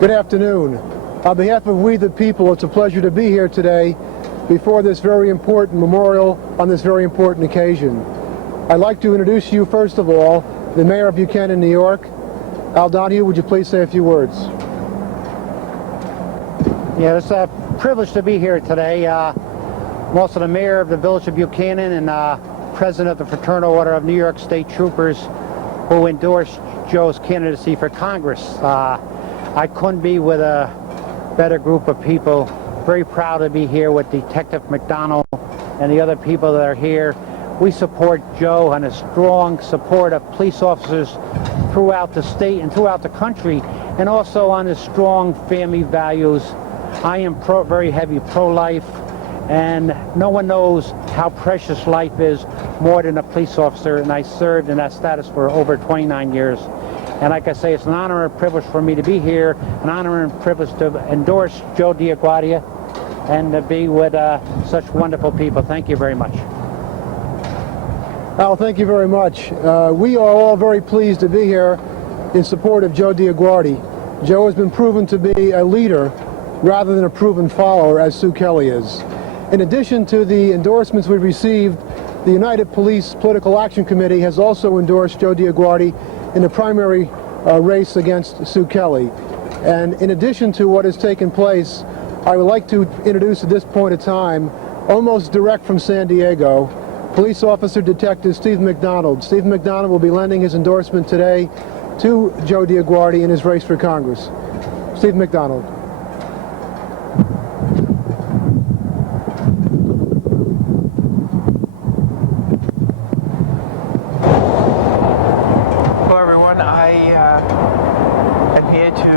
Good afternoon. On behalf of We the People, it's a pleasure to be here today before this very important memorial on this very important occasion. I'd like to introduce you, first of all, the Mayor of Buchanan, New York. Al Donahue, would you please say a few words? Yeah, it's a privilege to be here today. I'm also the Mayor of the Village of Buchanan and President of the Fraternal Order of New York State Troopers, who endorsed Joe's candidacy for Congress. I couldn't be with a better group of people. Very proud to be here with Detective McDonald and the other people that are here. We support Joe and a strong support of police officers throughout the state and throughout the country, and also on his strong family values. I am very heavy pro-life, and no one knows how precious life is more than a police officer, and I served in that status for over 29 years. And like I say, it's an honor and privilege for me to be here, an honor and privilege to endorse Joe DioGuardi and to be with such wonderful people. Thank you very much. Al, thank you very much. We are all very pleased to be here in support of Joe DioGuardi. Joe has been proven to be a leader rather than a proven follower, as Sue Kelly is. In addition to the endorsements we received, the United Police Political Action Committee has also endorsed Joe DioGuardi in the primary race against Sue Kelly. And in addition to what has taken place, I would like to introduce at this point in time, almost direct from San Diego, Police Officer Detective Steve McDonald. Steve McDonald will be lending his endorsement today to Joe DioGuardi in his race for Congress. Steve McDonald. Hello everyone, I am here to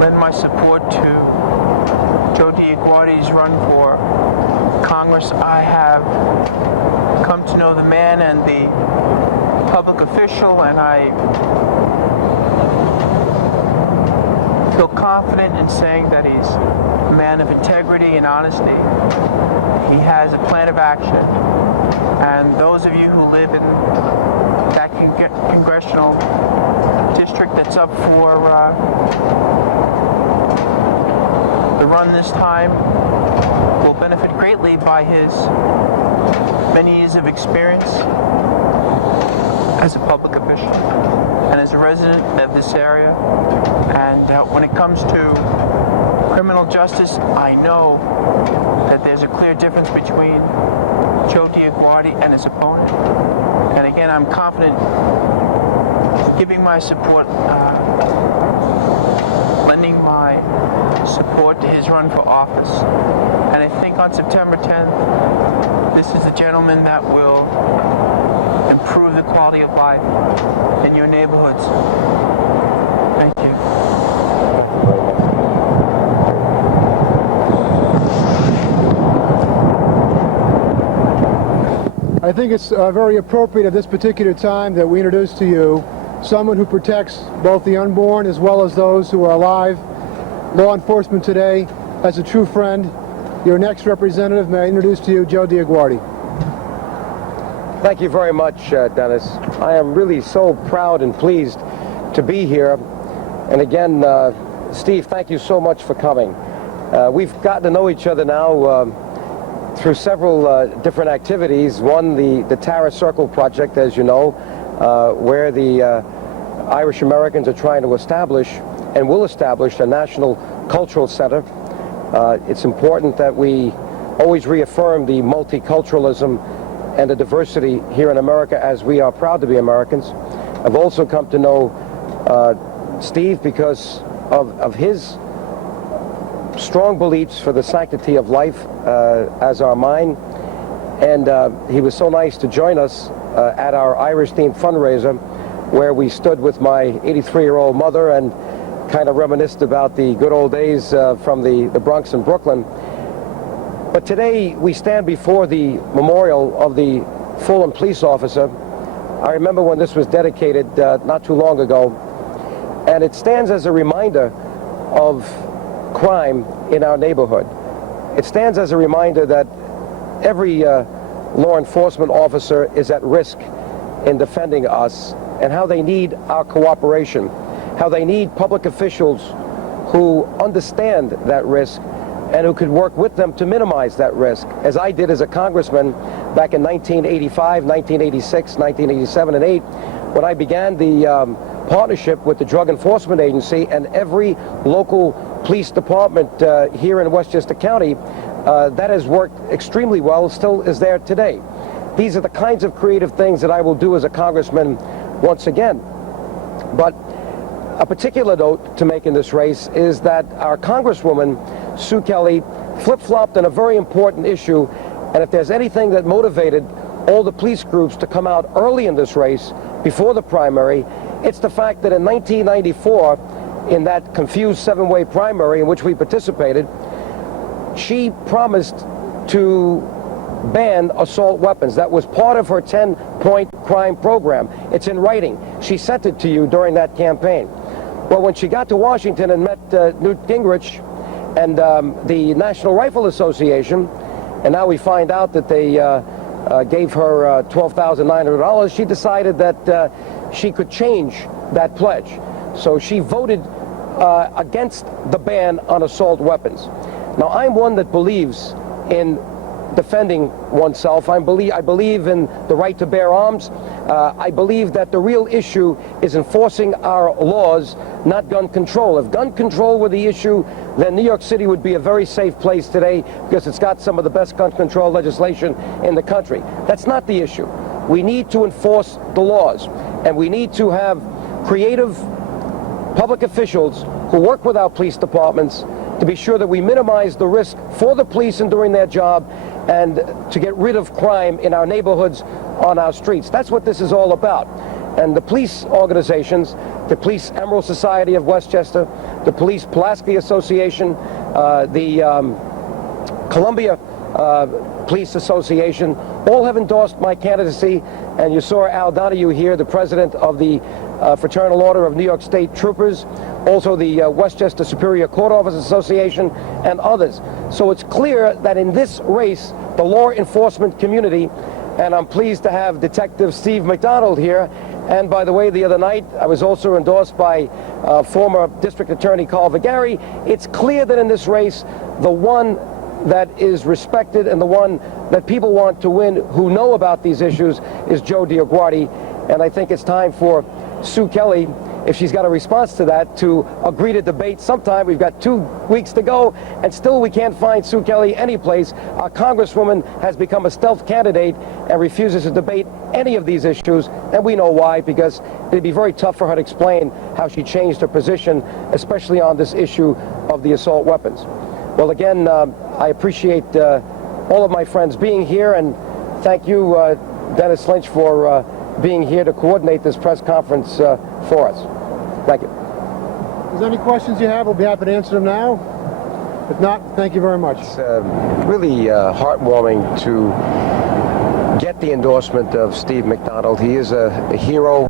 lend my support to Joe DioGuardi's run for Congress. I have come to know the man and the public official, and I feel confident in saying that he's a man of integrity and honesty. He has a plan of action, and those of you who live in that congressional district that's up for the run this time will benefit greatly by his many years of experience as a public official and as a resident of this area. And when it comes to criminal justice, I know that there's a clear difference between Joe DioGuardi and his opponent. And again, I'm confident giving my support, lending my support to his run for office. And I think on September 10th, this is the gentleman that will improve the quality of life in your neighborhoods. Thank you. I think it's very appropriate at this particular time that we introduce to you someone who protects both the unborn as well as those who are alive. Law enforcement today as a true friend. Your next representative, may I introduce to you Joe DioGuardi. Thank you very much, Dennis. I am really so proud and pleased to be here. And again, Steve, thank you so much for coming. We've gotten to know each other now through several different activities. One, the Tara Circle Project, as you know, where the Irish Americans are trying to establish and will establish a national cultural center. It's important that we always reaffirm the multiculturalism and the diversity here in America, as we are proud to be Americans. I've also come to know Steve because of his strong beliefs for the sanctity of life, as are mine. And he was so nice to join us at our Irish-themed fundraiser, where we stood with my 83-year-old mother and kind of reminisced about the good old days from the Bronx and Brooklyn. But today we stand before the memorial of the fallen police officer. I remember when this was dedicated not too long ago, and it stands as a reminder of crime in our neighborhood. It stands as a reminder that every law enforcement officer is at risk in defending us, and how they need our cooperation. how they need public officials who understand that risk and who could work with them to minimize that risk, as I did as a congressman back in 1985, 1986, 1987, and 8, when I began the partnership with the Drug Enforcement Agency and every local police department here in Westchester County. That has worked extremely well, still is there today. These are the kinds of creative things that I will do as a congressman once again. But a particular note to make in this race is that our Congresswoman, Sue Kelly, flip-flopped on a very important issue, and if there's anything that motivated all the police groups to come out early in this race, before the primary, it's the fact that in 1994, in that confused seven-way primary in which we participated, she promised to ban assault weapons. That was part of her 10-point crime program. It's in writing. She sent it to you during that campaign. Well, when she got to Washington and met Newt Gingrich and the National Rifle Association, and now we find out that they gave her $12,900, she decided that she could change that pledge. So she voted against the ban on assault weapons. Now, I'm one that believes in defending oneself. I believe in the right to bear arms. I believe that the real issue is enforcing our laws, not gun control. If gun control were the issue, then New York City would be a very safe place today because it's got some of the best gun control legislation in the country. That's not the issue. We need to enforce the laws, and we need to have creative public officials who work with our police departments to be sure that we minimize the risk for the police in doing their job and to get rid of crime in our neighborhoods, on our streets. That's what this is all about. And the police organizations, the Police Emerald Society of Westchester, the Police Pulaski Association, the Columbia Police Association, all have endorsed my candidacy. And you saw Al Donahue here, the president of the Fraternal Order of New York State Troopers, also the Westchester Superior Court Officers Association, and others. So it's clear that in this race, the law enforcement community, and I'm pleased to have Detective Steve McDonald here. And by the way, the other night, I was also endorsed by former District Attorney Carl Vigari. It's clear that in this race, the one that is respected and the one that people want to win who know about these issues is Joe DioGuardi. And I think it's time for Sue Kelly, if she's got a response to that, to agree to debate sometime. We've got 2 weeks to go, and still we can't find Sue Kelly anyplace. Our Congresswoman has become a stealth candidate and refuses to debate any of these issues, and we know why, because it'd be very tough for her to explain how she changed her position, especially on this issue of the assault weapons. Well, again, I appreciate all of my friends being here, and thank you, Dennis Lynch, for being here to coordinate this press conference for us. Thank you. If there's any questions you have, we'll be happy to answer them now. If not, thank you very much. It's really heartwarming to get the endorsement of Steve McDonald. He is a hero.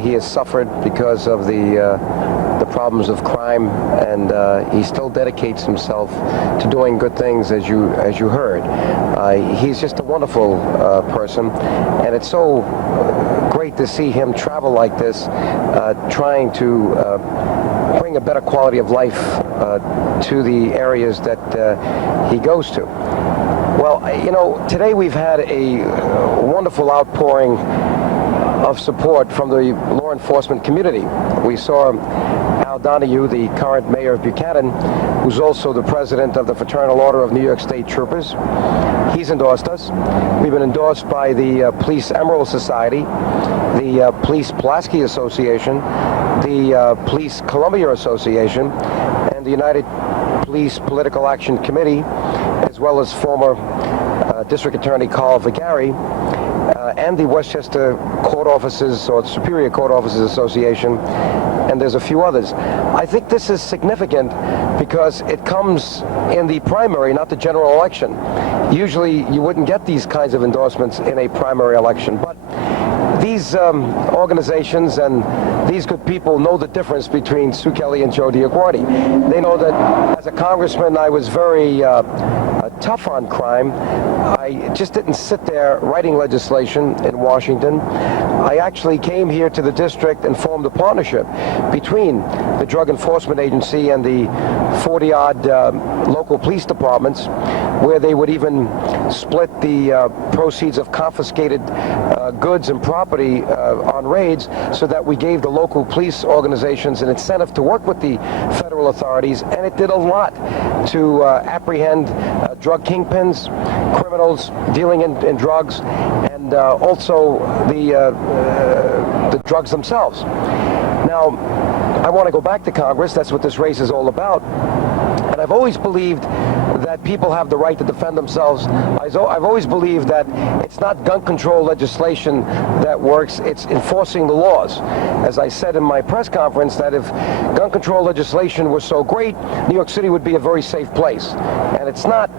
He has suffered because of the problems of crime, and he still dedicates himself to doing good things, as you heard. He's just a wonderful person, and it's so great to see him travel like this, trying to bring a better quality of life to the areas that he goes to. Well, you know, today we've had a wonderful outpouring of support from the law enforcement community. We saw Al Donahue, the current mayor of Buchanan, who's also the president of the Fraternal Order of New York State Troopers. He's endorsed us. We've been endorsed by the Police Emerald Society, the Police Pulaski Association, the Police Columbia Association, and the United Police Political Action Committee, as well as former District Attorney Carl Vigari, and the Westchester Court Officers, or Superior Court Officers Association, and there's a few others. I think this is significant because it comes in the primary, not the general election. Usually you wouldn't get these kinds of endorsements in a primary election, but these organizations and these good people know the difference between Sue Kelly and Joe DioGuardi. They know that as a congressman I was very tough on crime. I just didn't sit there writing legislation in Washington. I actually came here to the district and formed a partnership between the Drug Enforcement Agency and the 40-odd local police departments, where they would even split the proceeds of confiscated goods and property on raids, so that we gave the local police organizations an incentive to work with the federal authorities, and it did a lot to apprehend drug kingpins, criminals dealing in drugs, and also the drugs themselves. Now, I want to go back to Congress. That's what this race is all about. And I've always believed that people have the right to defend themselves. I've always believed that it's not gun control legislation that works, it's enforcing the laws. As I said in my press conference, that if gun control legislation was so great, New York City would be a very safe place. And it's not,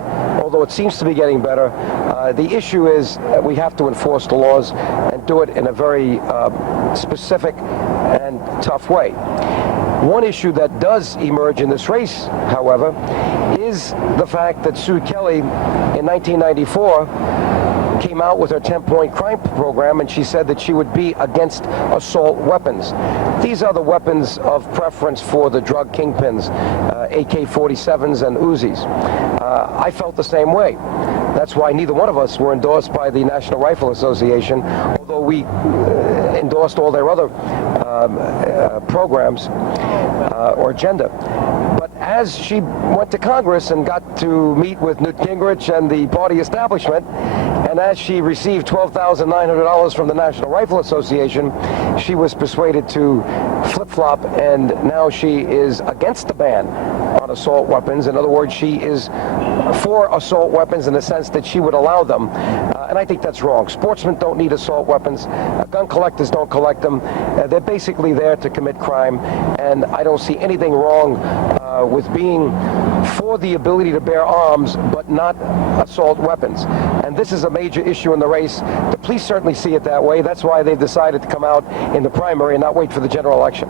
although it seems to be getting better. The issue is that we have to enforce the laws and do it in a very specific and tough way. One issue that does emerge in this race, however, is the fact that Sue Kelly in 1994 came out with her 10-point crime program, and she said that she would be against assault weapons. These are the weapons of preference for the drug kingpins, AK-47s and Uzis. I felt the same way. That's why neither one of us were endorsed by the National Rifle Association, although we endorsed all their other programs or agenda. But as she went to Congress and got to meet with Newt Gingrich and the party establishment, and as she received $12,900 from the National Rifle Association, she was persuaded to flip-flop, and now she is against the ban on assault weapons. In other words, she is for assault weapons in the sense that she would allow them. And I think that's wrong. Sportsmen don't need assault weapons. Gun collectors don't collect them. They're basically there to commit crime. And I don't see anything wrong with being for the ability to bear arms, but not assault weapons. And this is a major issue in the race. The police certainly see it that way. That's why they've decided to come out in the primary and not wait for the general election.